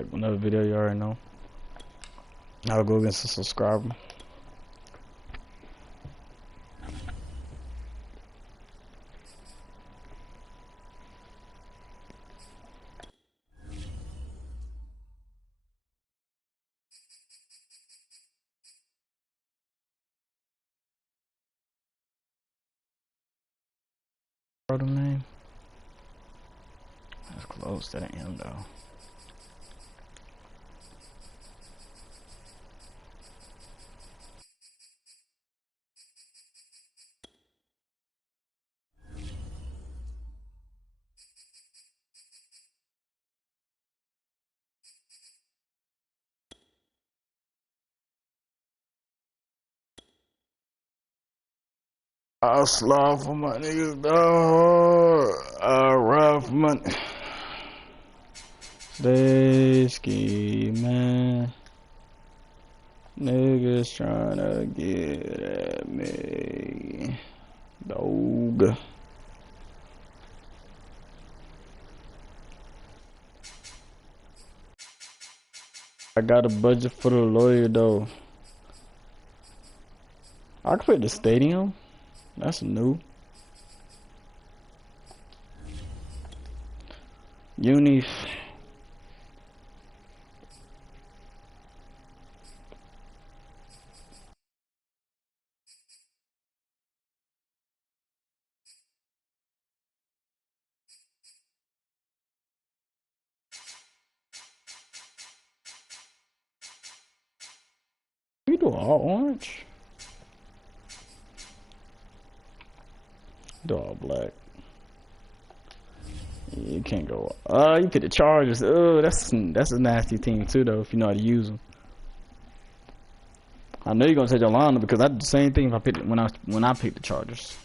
like another video you already know. I'll go against a subscriber. The name. That's close to the end though. I'll slide for my niggas, dog. I'll ride for my. They ski, man. Niggas tryna get at me. Dog. I got a budget for the lawyer, though. I could put the stadium. That's new. Unis. You do all orange? Do all black. You can't go. You pick the Chargers. Oh, that's a nasty team too, though. If you know how to use them. I know you're gonna take your lineup because I did the same thing if I picked when I picked the Chargers.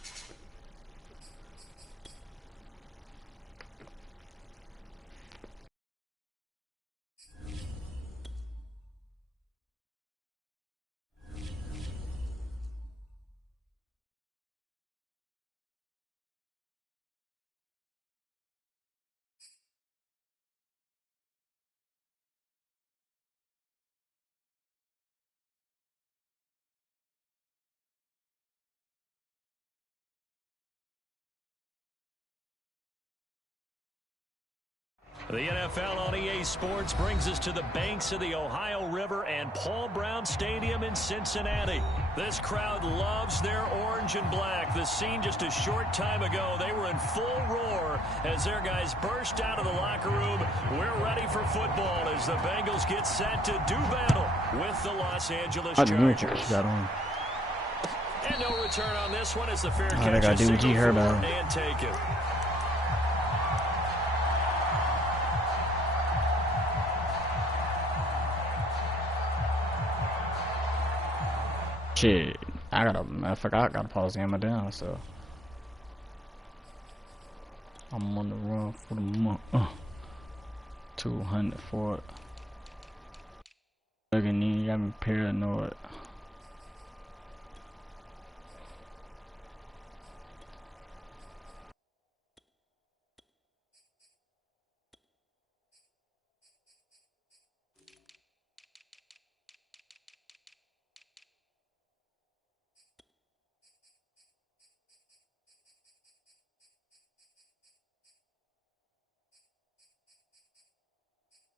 The NFL on EA Sports brings us to the banks of the Ohio River and Paul Brown Stadium in Cincinnati. This crowd loves their orange and black. The scene just a short time ago, they were in full roar as their guys burst out of the locker room. We're ready for football as the Bengals get set to do battle with the Los Angeles Chargers. And no return on this one as the fair catch I think I do what you heard about. And take it. Shit, I forgot I gotta pause the hammer down, so I'm on the run for the month. 200 for it. Looking in, you got me paranoid.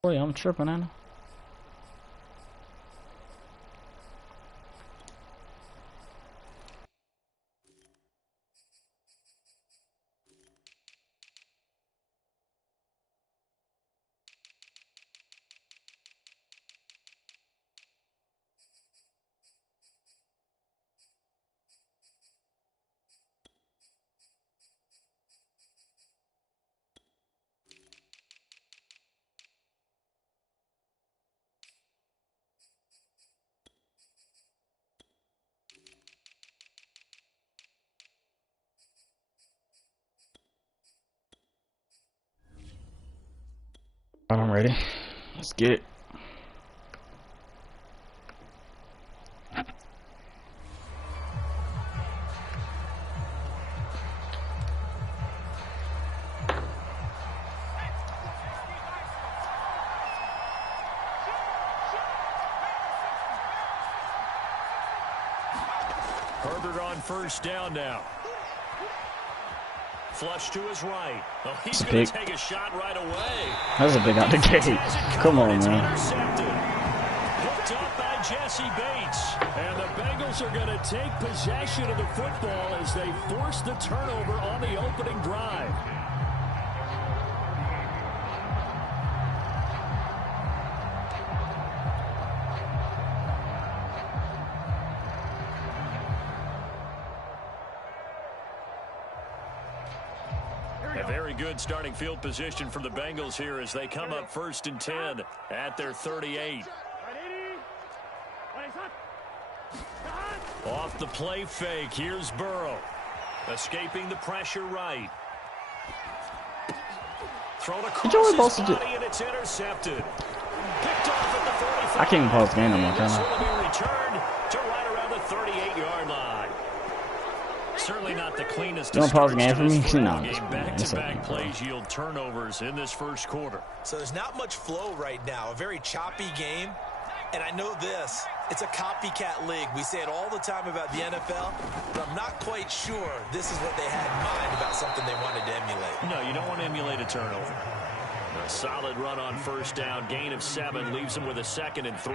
Boy, I'm tripping, Anna. I'm ready. Let's get it. Herbert on first down now. Flush to his right. Oh, he's going to take a shot right away. That's a big out the gate. Come on, man. Intercepted. Picked up by Jesse Bates. And the Bengals are going to take possession of the football as they force the turnover on the opening drive. A very good starting field position for the Bengals here as they come up 1st and 10 at their 38. Off the play fake, here's Burrow. Escaping the pressure right. Thrown across his body and it's intercepted. Picked off at the 45. I can't even pause the game no more, can This I? will be returned to right around the 38-yard line. Certainly not the cleanest. You want to pause the game for me? No. Back-to-back plays yield turnovers in this first quarter. So there's not much flow right now. A very choppy game. And I know this. It's a copycat league. We say it all the time about the NFL, but I'm not quite sure this is what they had in mind about something they wanted to emulate. No, you don't want to emulate a turnover. A solid run on first down. Gain of 7 leaves them with a 2nd and 3.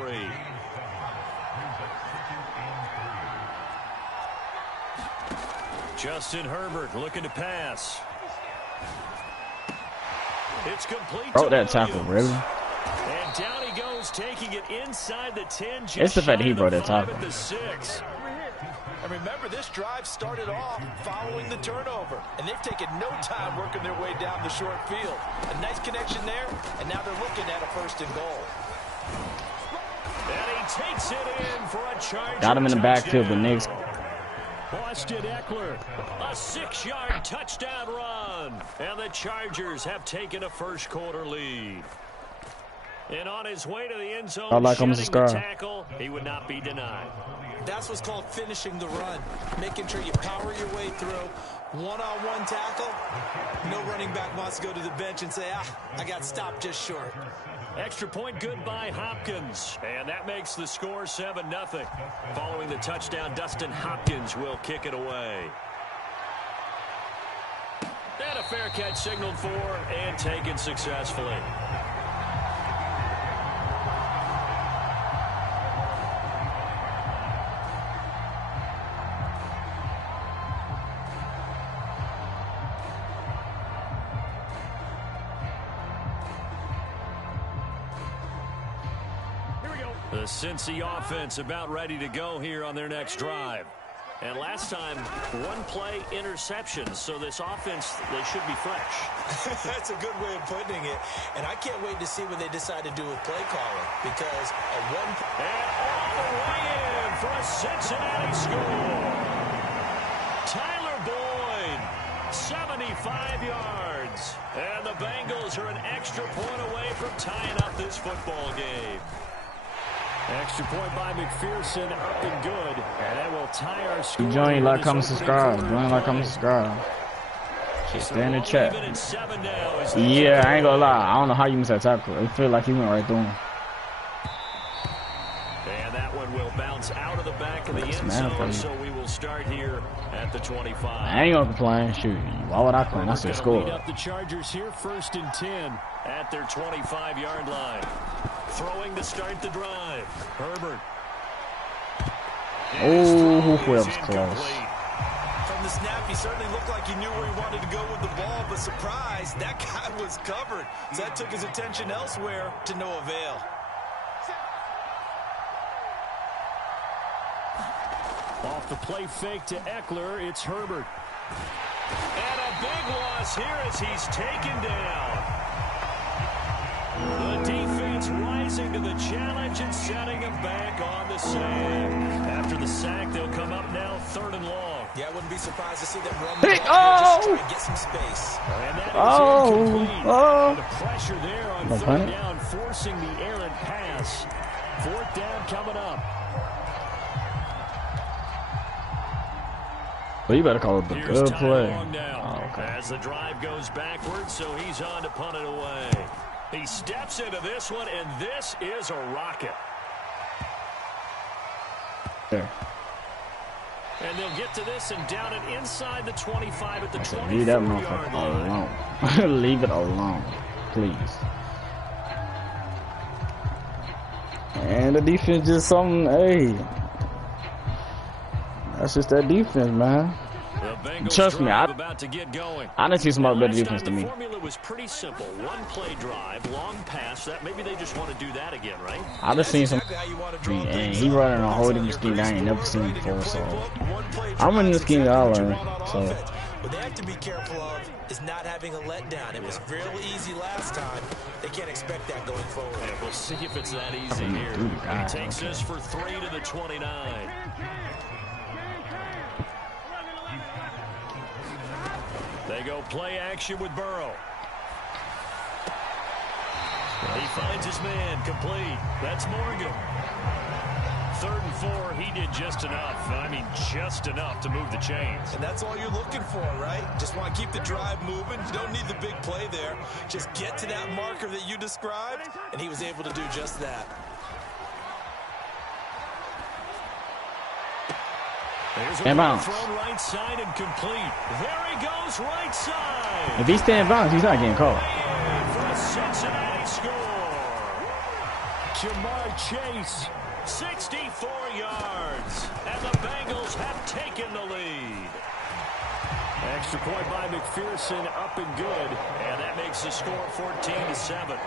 Justin Herbert looking to pass. It's complete. Bro, that tackle, really? And down he goes, taking it inside the 10. It's the fact that he brought that tackle. And remember, this drive started off following the turnover, and they've taken no time working their way down the short field. A nice connection there, and now they're looking at a 1st and goal. And he takes it in for a charge. Got him in the backfield, but Knicks. Austin Eckler, a 6-yard touchdown run. And the Chargers have taken a first quarter lead. And on his way to the end zone, shutting the tackle, he would not be denied. That's what's called finishing the run. Making sure you power your way through. One-on-one tackle. No running back wants to go to the bench and say, I got stopped just short. Extra point good by Hopkins. And that makes the score 7-0. Following the touchdown, Dustin Hopkins will kick it away. And a fair catch signaled for and taken successfully. The Cincy offense about ready to go here on their next drive. And last time, 1 play interception. So this offense, they should be fresh. That's a good way of putting it. And I can't wait to see what they decide to do with play calling. Because a one... And all the way in for a Cincinnati score. Tyler Boyd, 75 yards. And the Bengals are an extra point away from tying up this football game. Extra point by McPherson, up and good. And that will tie our score. Join, like, comment, subscribe. Join, like, comment, subscribe. Just stay in the chat. Yeah, I ain't gonna lie. I don't know how you missed that tackle. It feel like he went right through him. And that one will bounce out of the back of the end zone, so we will start here at the 25. I ain't gonna complain. Shoot, why would I complain? I still scored. Lead up the Chargers here, 1st and 10 at their 25-yard line. Throwing to start the drive. Herbert. Oh, that was close. From the snap, he certainly looked like he knew where he wanted to go with the ball, but surprise, that guy was covered. So that took his attention elsewhere to no avail. Off the play fake to Eckler, it's Herbert. And a big loss here as he's taken down. The defense rising to the challenge and setting him back on the sack. After the sack, they'll come up now 3rd and long. Yeah, I wouldn't be surprised to see them run Hey, the ball just to try and get some space. And that is incomplete. The pressure there on 3rd down, forcing the errant pass. 4th down coming up. Well, you better call it the good play. Oh, okay. As the drive goes backwards, so he's on to punt it away. He steps into this one, and this is a rocket. There. And they'll get to this and down it inside the 25 at the 24-yard line. Leave that motherfucker alone. Leave it alone, please. And the defense just something, hey. That's just that defense, man. Trust me, I didn't see some other better defense than me. The formula was pretty simple. One play drive, long pass. That maybe they just want to do that again, right? I just seen some, and he running a whole different scheme that I ain't never seen before. So I'm running the scheme that I learned. So what they have to be careful of is not having a letdown. It was really easy last time. They can't expect that going forward. Yeah, we'll see if it's that easy here. He takes this for 3 to the 29. They go play action with Burrow. He finds his man, complete. That's Morgan. 3rd and 4, he did just enough. I mean, just enough to move the chains. And that's all you're looking for, right? Just want to keep the drive moving. You don't need the big play there. Just get to that marker that you described, and he was able to do just that. And bounce. Thrown right side and complete. There he goes, right side. If he stay in bounds, he's not getting caught. For a Cincinnati score. Jamar Chase, 64 yards. And the Bengals have taken the lead. Extra point by McPherson, up and good. And that makes the score 14-7.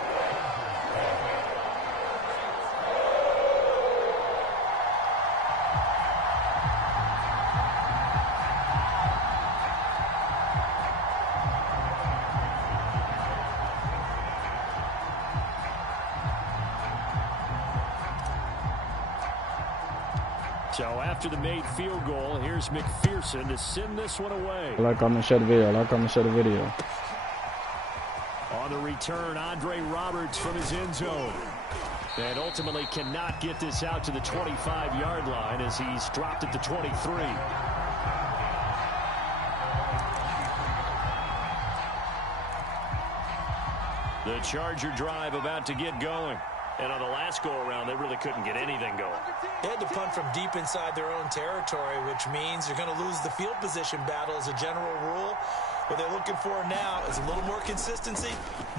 So after the made field goal, here's McPherson to send this one away. I'm gonna show the video. On the return, Andre Roberts from his end zone. And ultimately cannot get this out to the 25-yard line as he's dropped at the 23. The Charger drive about to get going. And on the last go-around, they really couldn't get anything going. They had to punt from deep inside their own territory, which means you're going to lose the field position battle as a general rule. What they're looking for now is a little more consistency.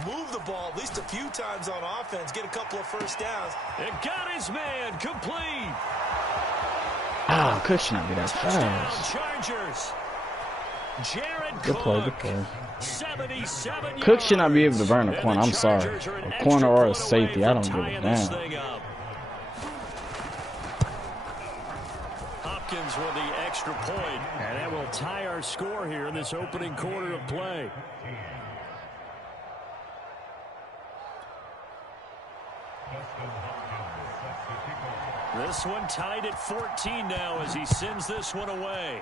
Move the ball at least a few times on offense. Get a couple of first downs. And got his man complete. Ah, Cook should not be that fast. Chargers. Jared Good play. 77 Cook should not be able to burn a corner. I'm sorry. A corner or a safety. I don't give a damn. Hopkins with the extra point, and that will tie our score here in this opening quarter of play. This one tied at 14 now as he sends this one away.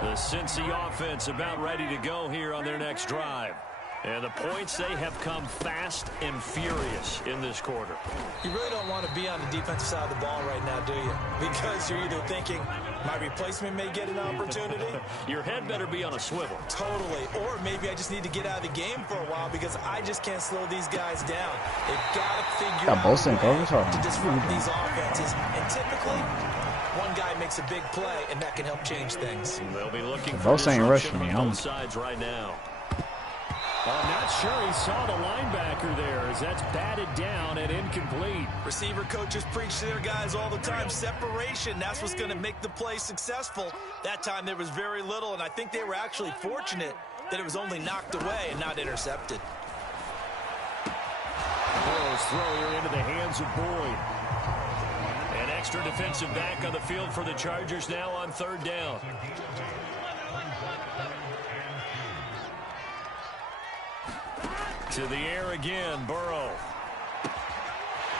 The Cincy offense about ready to go here on their next drive. And the points, they have come fast and furious in this quarter. You really don't want to be on the defensive side of the ball right now, do you? Because you're either thinking, my replacement may get an opportunity. Your head better be on a swivel. Totally. Or maybe I just need to get out of the game for a while because I just can't slow these guys down. They've got to figure out a way to disrupt these offenses. And typically, one guy makes a big play, and that can help change things. They'll be looking for disruption on both sides right now. I'm not sure he saw the linebacker there as that's batted down and incomplete. Receiver coaches preach to their guys all the time. Separation, that's what's going to make the play successful. That time there was very little, and I think they were actually fortunate that it was only knocked away and not intercepted. Burrow's throw here into the hands of Boyd. An extra defensive back on the field for the Chargers now on 3rd down. To the air again, Burrow.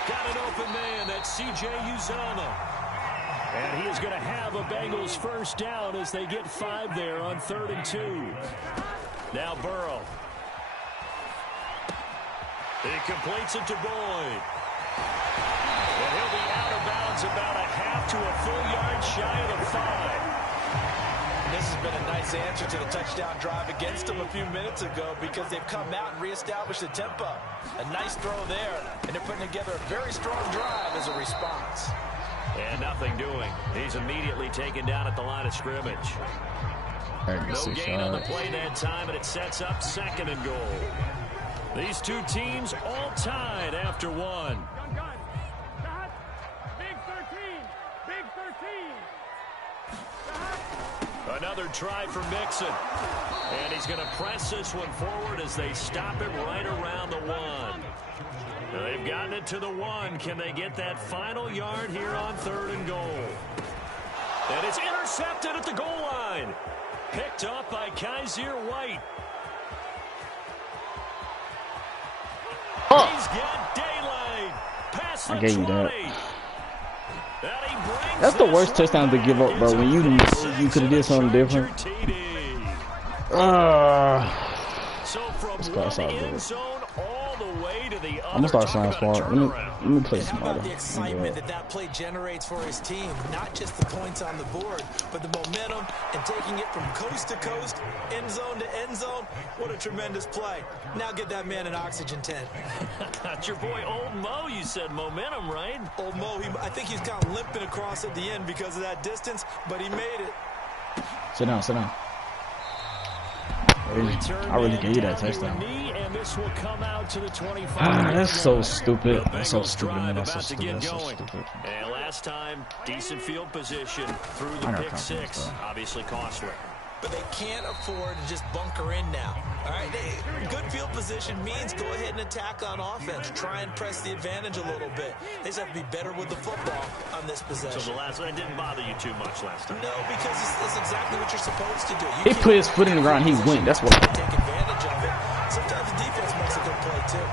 Got an open man, that's C.J. Uzomah. And he is going to have a Bengals first down as they get 5 there on 3rd and 2. Now Burrow. He completes it to Boyd. And he'll be out of bounds about a half to a full yard shy of the 5. This has been a nice answer to the touchdown drive against them a few minutes ago because they've come out and reestablished the tempo. A nice throw there, and they're putting together a very strong drive as a response. And nothing doing. He's immediately taken down at the line of scrimmage. No gain on the play that time, and it sets up 2nd and goal. These two teams all tied after one. Another try for Mixon. And he's going to press this one forward as they stop him right around the 1. They've gotten it to the 1. Can they get that final yard here on 3rd and goal? And it's intercepted at the goal line. Picked up by Kaiser White. He's got daylight. Past the 20. That's the worst touchdown to give up, bro. When you know you could have did something different. So from one end zone all the way to the other. I'm gonna start signing smart. Let me play How smarter. about the excitement that play generates for his team? Not just the points on the board, but the momentum and taking it from coast to coast, end zone to end zone. What a tremendous play. Now get that man an oxygen tent. That's your boy Old Mo. You said momentum, right? Old Mo, I think he's kind of limping across at the end because of that distance, but he made it. Sit down, sit down. I really gave you that touchdown. And this will come out to the 25. That's so stupid. That's so stupid, man. That's so stupid. That's so stupid. And last time, decent field position through the pick 6. Obviously costly. But they can't afford to just bunker in now. All right, good field position means go ahead and attack on offense. Try and press the advantage a little bit. They just have to be better with the football on this possession. So the last one didn't bother you too much last time? No, because it's exactly what you're supposed to do. He put his foot in the ground. He went. That's what. Take advantage of it. Sometimes the defense makes a good play too.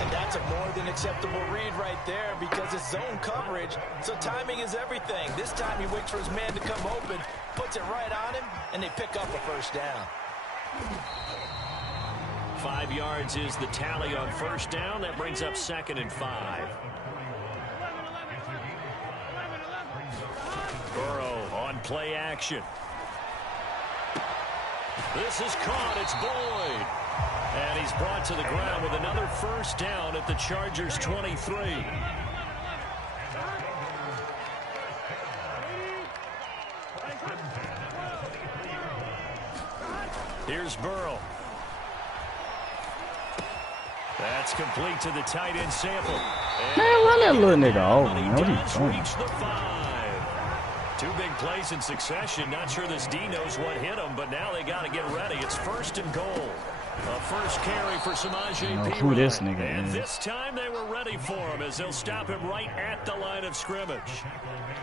And that's a more than acceptable read right there because it's zone coverage. So timing is everything. This time he waits for his man to come open, puts it right on him, and they pick up a first down. 5 yards is the tally on first down. That brings up 2nd and 5. Burrow on play action. This is caught. It's Boyd. And he's brought to the ground with another first down at the Chargers' 23. Here's Burrow. That's complete to the tight end Sample. Man, run that little nigga over, man. What are you doing? Reach the 5. 2 big plays in succession. Not sure this D knows what hit him, but now they got to get ready. It's 1st and goal. A first carry for Samaje P. Who this nigga and is. this time they were ready for him as they'll stop him right at the line of scrimmage.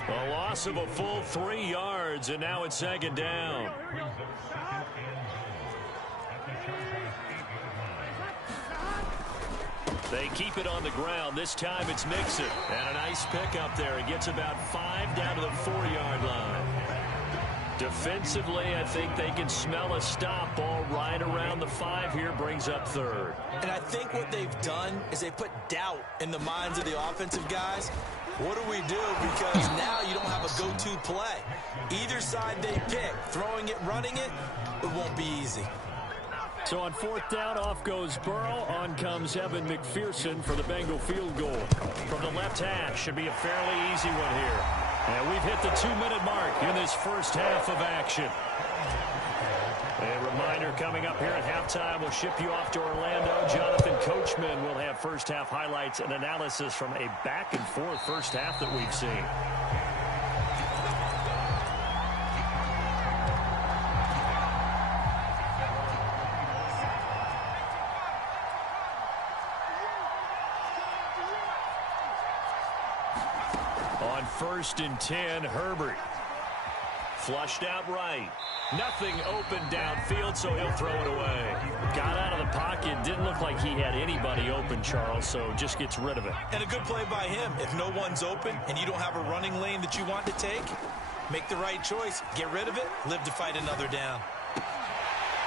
A loss of a full 3 yards, and now it's 2nd down. They keep it on the ground. This time it's Mixon. And a nice pickup there. He gets about 5 down to the 4-yard line. Defensively, I think they can smell a stop. Ball right around the 5 here, brings up 3rd. And I think what they've done is they put doubt in the minds of the offensive guys. What do we do? Because now you don't have a go-to play. Either side they pick, throwing it, running it, it won't be easy. So on 4th down, off goes Burrow. On comes Evan McPherson for the Bengal field goal. From the left hash, should be a fairly easy one here. And we've hit the 2-minute mark in this first half of action. A reminder coming up here at halftime, we'll ship you off to Orlando. Jonathan Coachman will have first half highlights and analysis from a back-and-forth first half that we've seen. On 1st and 10, Herbert. Flushed out right. Nothing open downfield, so he'll throw it away. Got out of the pocket. Didn't look like he had anybody open, Charles, so just gets rid of it. And a good play by him. If no one's open and you don't have a running lane that you want to take, make the right choice. Get rid of it. Live to fight another down.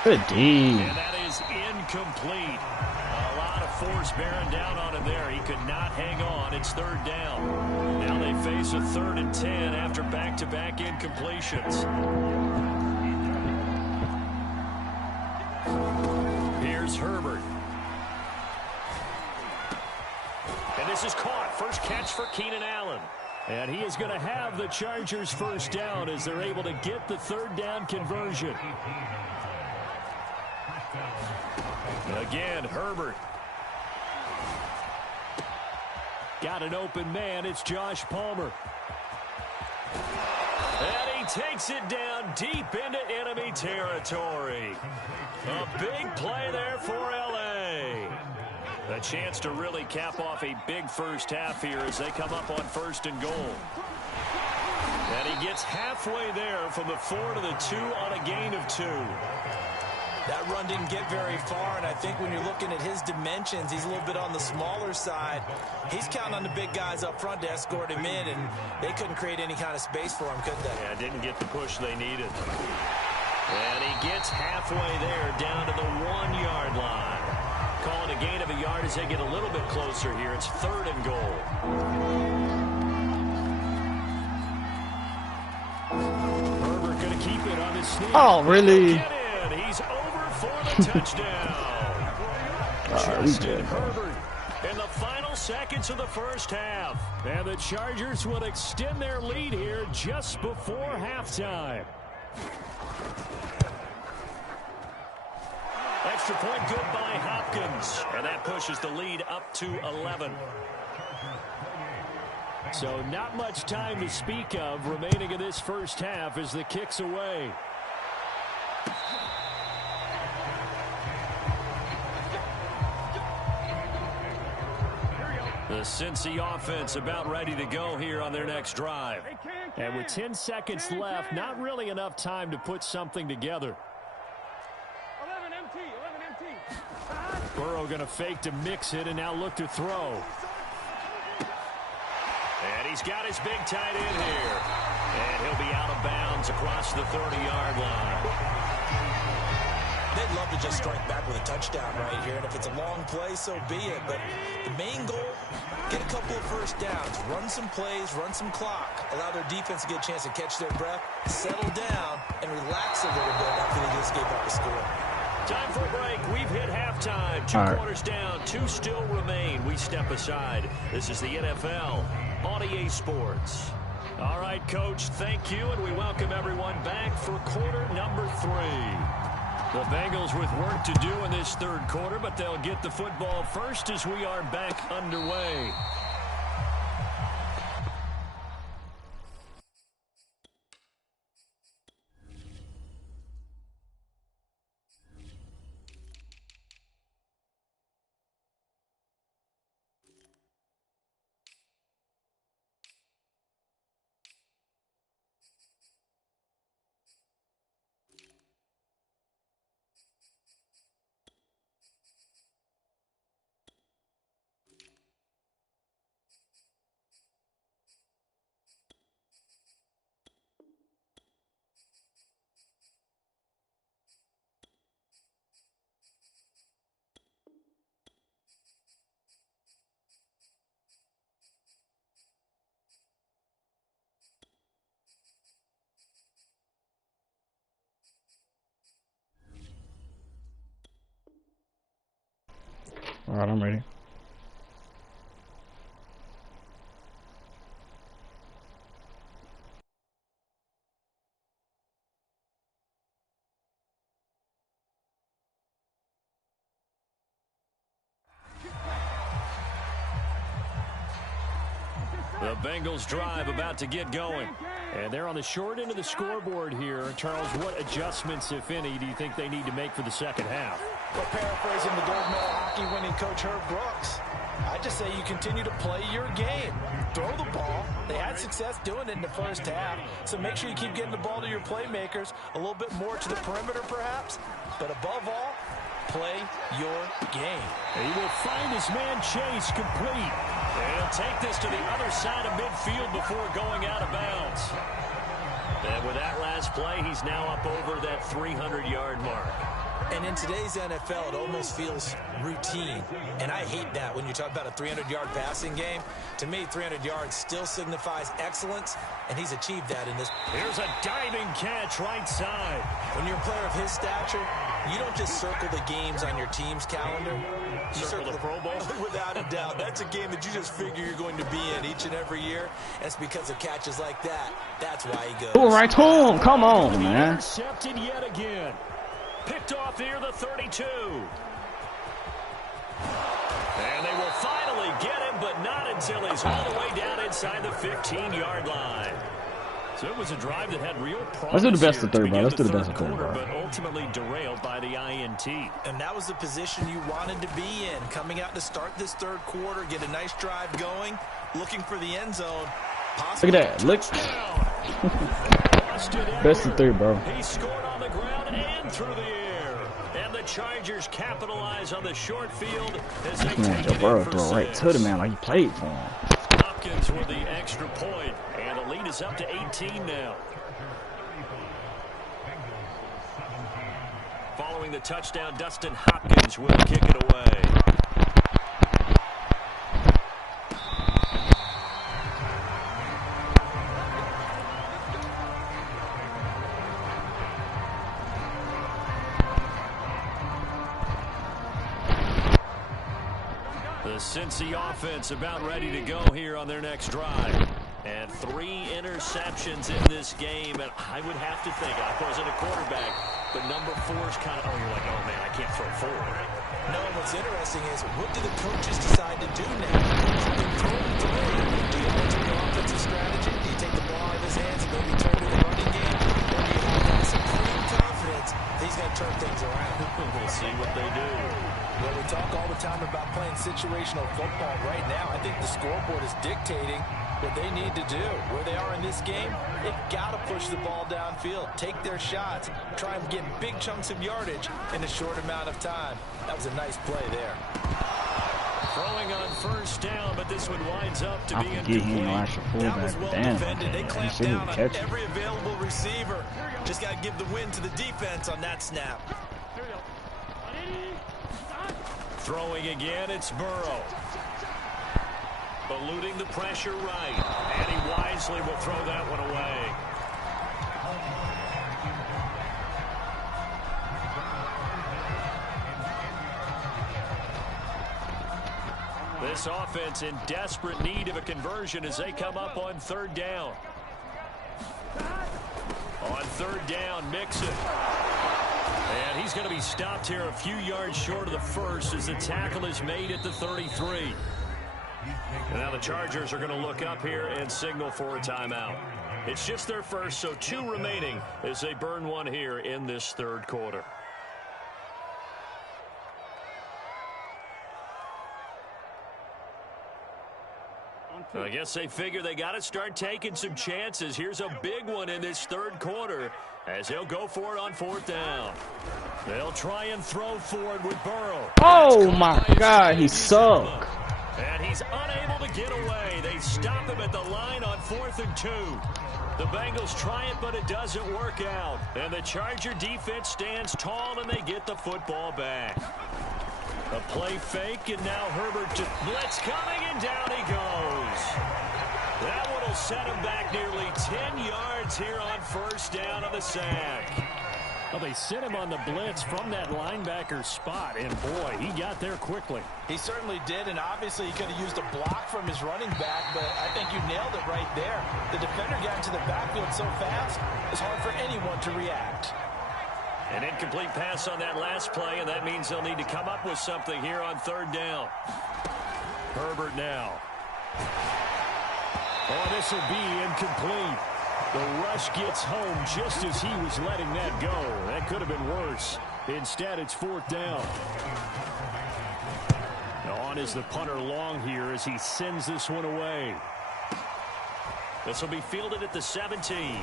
Good D. And that is incomplete. A lot of force bearing down on him there. He could not hang on. It's third down. Now they face a 3rd and 10 after back-to-back incompletions. Here's Herbert. And this is caught. First catch for Keenan Allen. And he is going to have the Chargers first down as they're able to get the 3rd down conversion. Again, Herbert. Got an open man. It's Josh Palmer. And he takes it down deep into enemy territory. A big play there for L.A. A chance to really cap off a big first half here as they come up on 1st and goal. And he gets halfway there from the 4 to the 2 on a gain of 2. That run didn't get very far, and I think when you're looking at his dimensions, he's a little bit on the smaller side. He's counting on the big guys up front to escort him in, and they couldn't create any kind of space for him, could they? Yeah, didn't get the push they needed. And he gets halfway there down to the 1-yard line. Calling a gain of a yard as they get a little bit closer here. It's 3rd and goal. Herbert going to keep it on his sneak. Oh, really? He's over for the touchdown. Justin Herbert in the final seconds of the first half. And the Chargers will extend their lead here just before halftime. Extra point good by Hopkins. And that pushes the lead up to 11. So not much time to speak of remaining in this first half as the kick's away. The Cincy offense about ready to go here on their next drive. And with 10 seconds left, not really enough time to put something together. 11 empty. Burrow going to fake to mix it and now look to throw. And he's got his big tight end here. And he'll be out of bounds across the 30-yard line. They'd love to just strike back with a touchdown right here, and if it's a long play, so be it. But the main goal, get a couple of first downs, run some plays, run some clock, allow their defense to get a chance to catch their breath, settle down, and relax a little bit after they just gave up a score. Time for a break. We've hit halftime. 2 quarters down, 2 still remain. We step aside. This is the NFL on EA Sports. All right, Coach, thank you, and we welcome everyone back for quarter number 3. The Bengals with work to do in this 3rd quarter, but they'll get the football first as we are back underway. All right, I'm ready. The Bengals drive about to get going. And they're on the short end of the scoreboard here. Charles, what adjustments, if any, do you think they need to make for the second half? Well, paraphrasing the gold medal hockey winning coach Herb Brooks, I just say you continue to play your game. Throw the ball. They had success doing it in the first half, so make sure you keep getting the ball to your playmakers, a little bit more to the perimeter perhaps, but above all, play your game. He will find his man Chase complete. And he'll take this to the other side of midfield before going out of bounds. And with that last play, he's now up over that 300-yard mark. And in today's NFL, it almost feels routine. And I hate that when you talk about a 300-yard passing game. To me, 300 yards still signifies excellence, and he's achieved that in this. Here's a diving catch right side. When you're a player of his stature, you don't just circle the games on your team's calendar. You circle the Pro Bowl? Without a doubt. That's a game that you just figure you're going to be in each and every year. And it's because of catches like that. That's why he goes. Oh, right to him. Come on, man. Intercepted yet again. Picked off near the 32. And they will finally get him, but not until he's all the way down inside the 15-yard line. So it was a drive that had real promise. Let's do the best of third, bro. Let's do the best of third, bro. But ultimately derailed by the INT. And that was the position you wanted to be in. Coming out to start this third quarter, get a nice drive going, looking for the end zone. Look at that. Look. Best of third, bro. He scored on the ground and through the air. And the Chargers capitalize on the short field as they take Joe Burrow throw right to the man like he played for him. Hopkins with the extra point, and the lead is up to 18 now. Following the touchdown, Dustin Hopkins will kick it away. The Cincy offense about ready to go here on their next drive. And 3 interceptions in this game. And I would have to think, I wasn't a quarterback, but number 4's kind of, you're like, oh, man, I can't throw forward. No, what's interesting is, what do the coaches decide to do now? Do you alter your offensive strategy? Do you take the ball out of his hands and maybe turn to the running game? Or do you have that supreme confidence that he's going to turn things around? We'll see what they do. Well, we talk all the time about playing situational football. Right now, I think the scoreboard is dictating what they need to do. Where they are in this game, they've got to push the ball downfield, take their shots, try and get big chunks of yardage in a short amount of time. That was a nice play there. Throwing on first down, but this one winds up to be incomplete. That was well defended. They clamped down on every available receiver. Just got to give the win to the defense on that snap. Throwing again, it's Burrow. Eluding the pressure right. And he wisely will throw that one away. This offense in desperate need of a conversion as they come up on third down. On third down, Mixon. And he's going to be stopped here a few yards short of the first as the tackle is made at the 33. And now the Chargers are going to look up here and signal for a timeout. It's just their first, so 2 remaining as they burn one here in this third quarter. I guess they figure they got to start taking some chances. Here's a big one in this third quarter as they'll go for it on fourth down. They'll try and throw forward with Burrow. Oh, my God, he sucked. And he's unable to get away. They stop him at the line on 4th and 2. The Bengals try it, but it doesn't work out. And the Charger defense stands tall, and they get the football back. A play fake, and now Herbert to blitz coming, and down he goes. That one will set him back nearly 10 yards here on first down on the sack. Well, they sent him on the blitz from that linebacker spot, and boy, he got there quickly. He certainly did, and obviously he could have used a block from his running back, but I think you nailed it right there. The defender got into the backfield so fast, it's hard for anyone to react. An incomplete pass on that last play, and that means they'll need to come up with something here on third down. Herbert now. Oh, this will be incomplete. The rush gets home just as he was letting that go. That could have been worse. Instead, it's fourth down. On is the punter long here as he sends this one away. This will be fielded at the 17.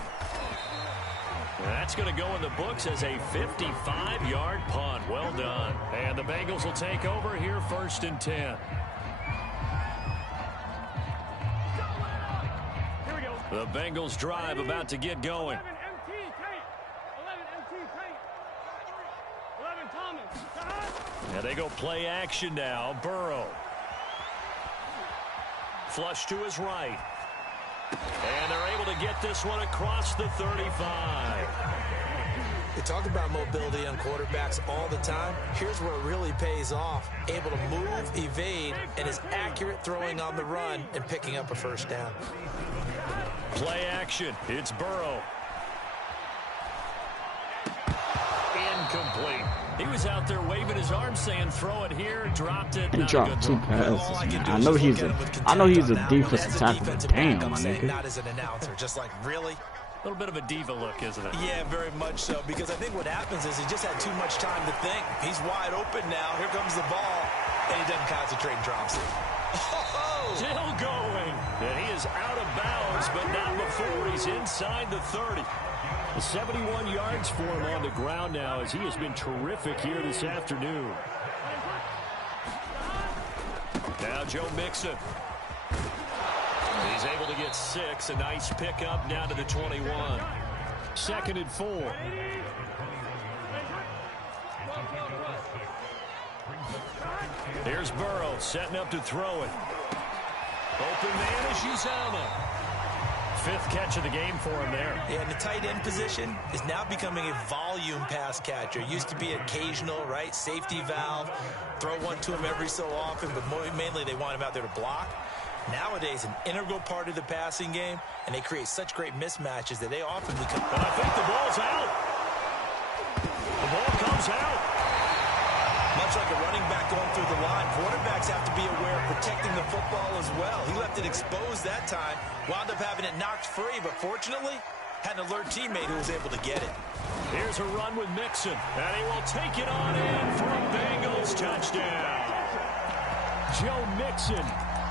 That's going to go in the books as a 55-yard punt. Well done. And the Bengals will take over here first and 10. The Bengals drive about to get going. 11 MT, And they go play action now. Burrow. Flush to his right. And they're able to get this one across the 35. They talk about mobility on quarterbacks all the time. Here's where it really pays off. Able to move, evade, and is accurate throwing on the run and picking up a first down. Play action. It's Burrow. Incomplete. He was out there waving his arms saying throw it here, dropped it. He dropped 2 passes, man. I know he's a defensive tackle, but damn, my nigga. Not as an announcer, just like, really? A little bit of a diva look, isn't it? Yeah, very much so, because I think what happens is he just had too much time to think. He's wide open now. Here comes the ball, and he doesn't concentrate and drops it. Oh! Still going. And he is out of bounds, but not before he's inside the 30. 71 yards for him on the ground now, as he has been terrific here this afternoon. Now Joe Mixon. He's able to get 6. A nice pickup down to the 21. 2nd and 4. Here's Burrow setting up to throw it. Open man is Uzama. 5th catch of the game for him there. Yeah, and the tight end position is now becoming a volume pass catcher. Used to be occasional, right? Safety valve. Throw one to him every so often, but mainly they want him out there to block. Nowadays, an integral part of the passing game, and they create such great mismatches that they often become... And I think the ball's out. The ball comes out. Much like a running back going through the line, quarterbacks have to be aware of protecting the football as well. He left it exposed that time, wound up having it knocked free, but fortunately, had an alert teammate who was able to get it. Here's a run with Mixon, and he will take it on in for a Bengals touchdown. Joe Mixon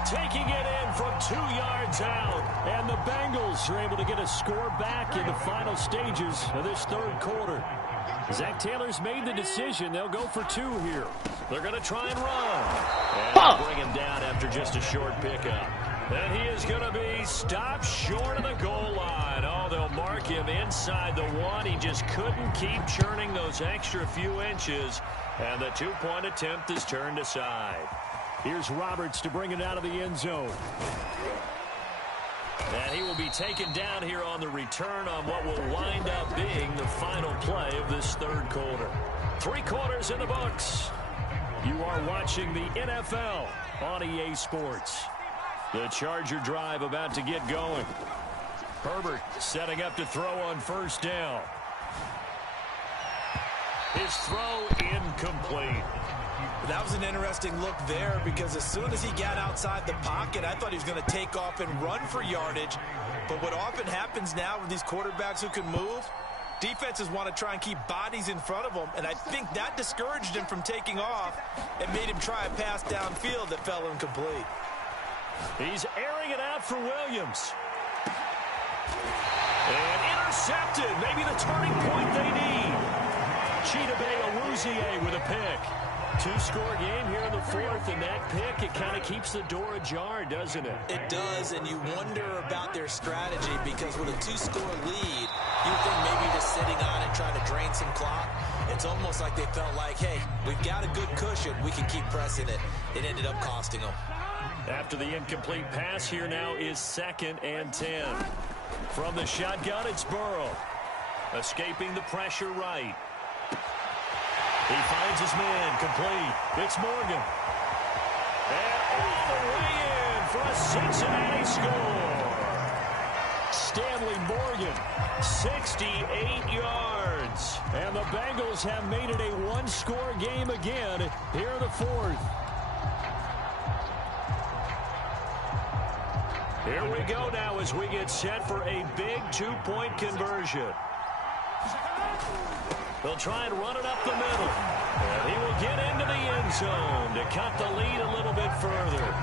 taking it in from 2 yards out, and the Bengals are able to get a score back in the final stages of this 3rd quarter. Zach Taylor's made the decision. They'll go for 2 here. They're going to try and run. And they'll bring him down after just a short pickup. And he is going to be stopped short of the goal line. Oh, they'll mark him inside the 1. He just couldn't keep churning those extra few inches. And the 2-point attempt is turned aside. Here's Roberts to bring it out of the end zone. And he will be taken down here on the return on what will wind up being the final play of this 3rd quarter. 3 quarters in the books. You are watching the NFL on EA Sports. The Charger drive about to get going. Herbert setting up to throw on 1st down. His throw incomplete. That was an interesting look there, because as soon as he got outside the pocket, I thought he was going to take off and run for yardage. But what often happens now with these quarterbacks who can move, defenses want to try and keep bodies in front of them, and I think that discouraged him from taking off and made him try a pass downfield that fell incomplete. He's airing it out for Williams. And intercepted. Maybe the turning point they need. Chidobe Awuzie with a pick. 2-score game here in the 4th, and that pick, it kind of keeps the door ajar, doesn't it? It does, and you wonder about their strategy, because with a 2-score lead, you think maybe just sitting on and trying to drain some clock. It's almost like they felt like, hey, we've got a good cushion. We can keep pressing it. It ended up costing them. After the incomplete pass, here now is 2nd and 10. From the shotgun, it's Burrow. Escaping the pressure right. He finds his man, complete. It's Morgan. And all the way in for a Cincinnati score. Stanley Morgan, 68 yards. And the Bengals have made it a 1-score game again here in the 4th. Here we go now as we get set for a big 2-point conversion. They'll try and run it up the middle. And he will get into the end zone to cut the lead a little bit further.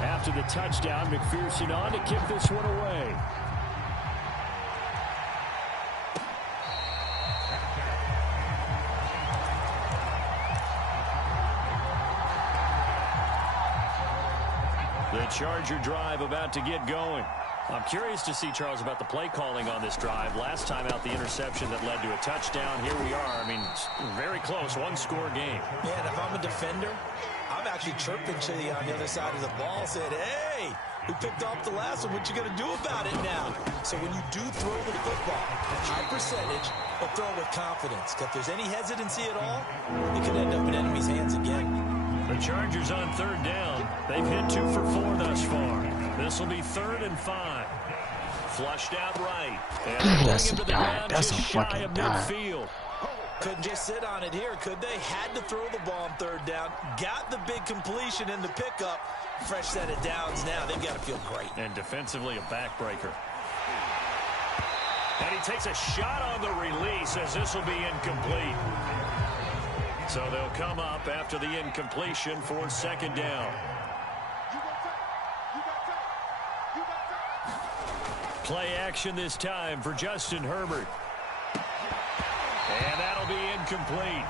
After the touchdown, McPherson on to kick this one away. The Charger drive about to get going. I'm curious to see, Charles, about the play calling on this drive. Last time out, the interception that led to a touchdown. Here we are. I mean, very close, one-score game. Man, if I'm a defender, I'm actually chirping to you on the other side of the ball, saying, hey, we picked off the last one. What you going to do about it now? So when you do throw the football, high percentage, but throw with confidence. If there's any hesitancy at all, it could end up in enemy's hands again. The Chargers on third down. They've hit 2 for 4 thus far. This will be 3rd and 5. Flushed out right. That's a dive. That's a fucking dive. Couldn't just sit on it here, could they? Had to throw the ball on third down. Got the big completion in the pickup. Fresh set of downs now. They've got to feel great. And defensively, a backbreaker. And he takes a shot on the release as this will be incomplete. So they'll come up after the incompletion for 2nd down. Play action this time for Justin Herbert. And that'll be incomplete.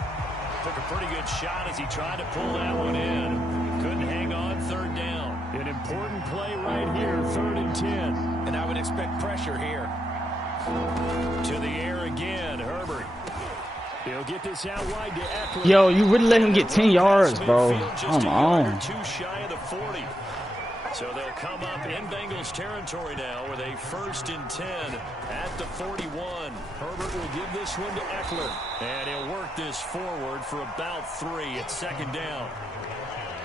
Took a pretty good shot as he tried to pull that one in. Couldn't hang on 3rd down. An important play right here, 3rd and 10. And I would expect pressure here. To the air again, Herbert. He'll get this out wide to Eckler. Yo, you really let him get 10 yards, bro. Come on. Too shy of the 40. So they'll come up in Bengals territory now with a 1st and 10 at the 41. Herbert will give this one to Eckler. And he'll work this forward for about 3 at 2nd down.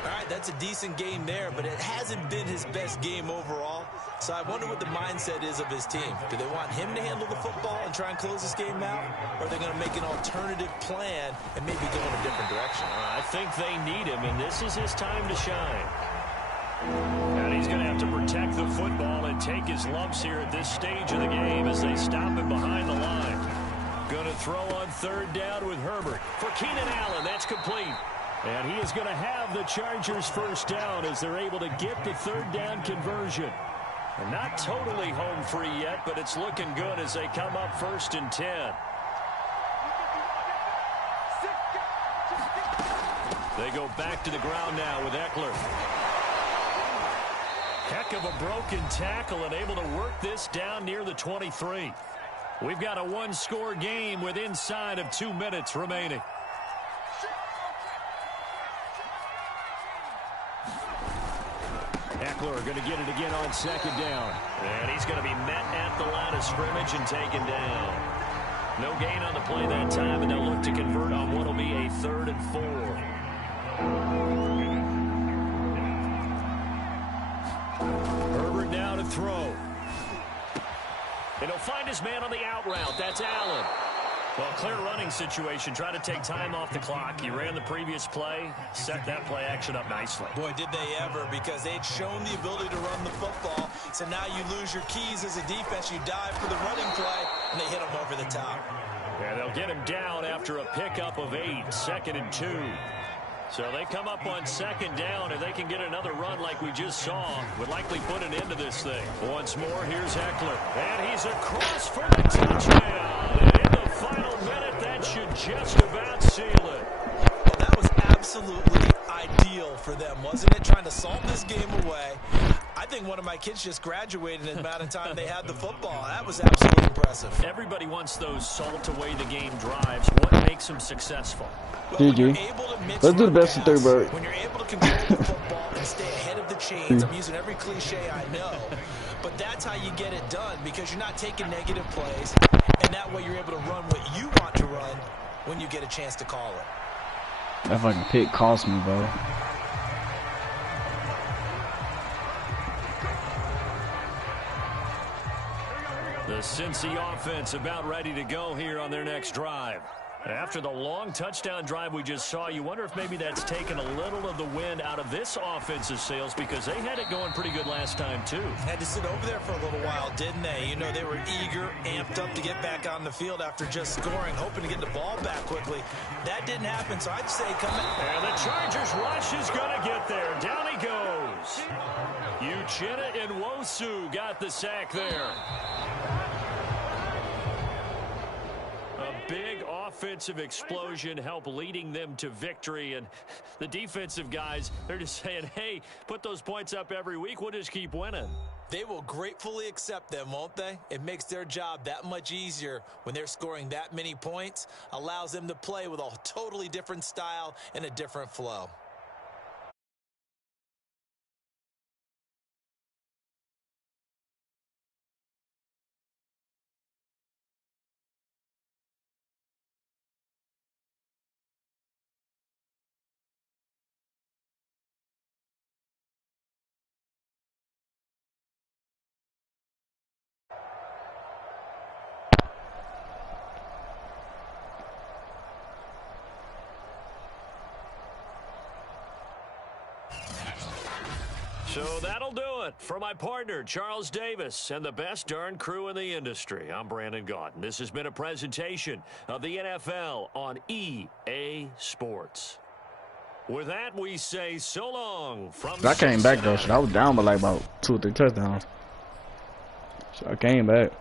All right, that's a decent game there, but it hasn't been his best game overall. So I wonder what the mindset is of his team. Do they want him to handle the football and try and close this game out? Or are they going to make an alternative plan and maybe go in a different direction? I think they need him, and this is his time to shine. And he's going to have to protect the football and take his lumps here at this stage of the game as they stop him behind the line. Going to throw on 3rd down with Herbert. For Keenan Allen, that's complete. And he is going to have the Chargers 1st down as they're able to get the 3rd down conversion. And not totally home free yet, but it's looking good as they come up 1st and 10. They go back to the ground now with Eckler. Heck of a broken tackle and able to work this down near the 23. We've got a one-score game with inside of 2 minutes remaining. Eckler going to get it again on 2nd down. And he's going to be met at the line of scrimmage and taken down. No gain on the play that time, and they'll look to convert on what will be a 3rd and 4. Herbert now to throw. And he'll find his man on the out route. That's Allen. Well, clear running situation. Trying to take time off the clock. He ran the previous play, set that play action up nicely. Boy, did they ever, because they'd shown the ability to run the football. So now you lose your keys as a defense. You dive for the running play, and they hit him over the top. Yeah, they'll get him down after a pickup of 8, 2nd and 2. So they come up on 2nd down, and they can get another run like we just saw. Would likely put an end to this thing. Once more, here's Eckler. And he's across for the touchdown. And in the final minute, that should just about seal it. Well, that was absolutely ideal for them, wasn't it? Trying to salt this game away. I think one of my kids just graduated in the amount of time they had the football. That was absolutely impressive. Everybody wants those salt-away-the-game drives. What makes them successful? Well, GG. Let's do the best of 3, bro. When you're able to control the football and stay ahead of the chains, I'm using every cliche I know, but that's how you get it done, because you're not taking negative plays, and that way you're able to run what you want to run when you get a chance to call it. That fucking pick cost me, bro. The Cincy offense about ready to go here on their next drive. After the long touchdown drive we just saw, you wonder if maybe that's taken a little of the wind out of this offensive sails, because they had it going pretty good last time, too. Had to sit over there for a little while, didn't they? You know, they were eager, amped up to get back on the field after just scoring, hoping to get the ball back quickly. That didn't happen, so I'd say come in. And the Chargers rush is going to get there. Down he goes. Uchenna and Nwosu got the sack there. Big offensive explosion help leading them to victory, and the defensive guys, they're just saying, hey, put those points up every week, we'll just keep winning. They will gratefully accept them, won't they? It makes their job that much easier when they're scoring that many points, allows them to play with a totally different style and a different flow. So that'll do it for my partner, Charles Davis, and the best darn crew in the industry. I'm Brandon Gaudin. This has been a presentation of the NFL on EA Sports. With that, we say so long from I came back though. So I was down by like about 2 or 3 touchdowns. So I came back.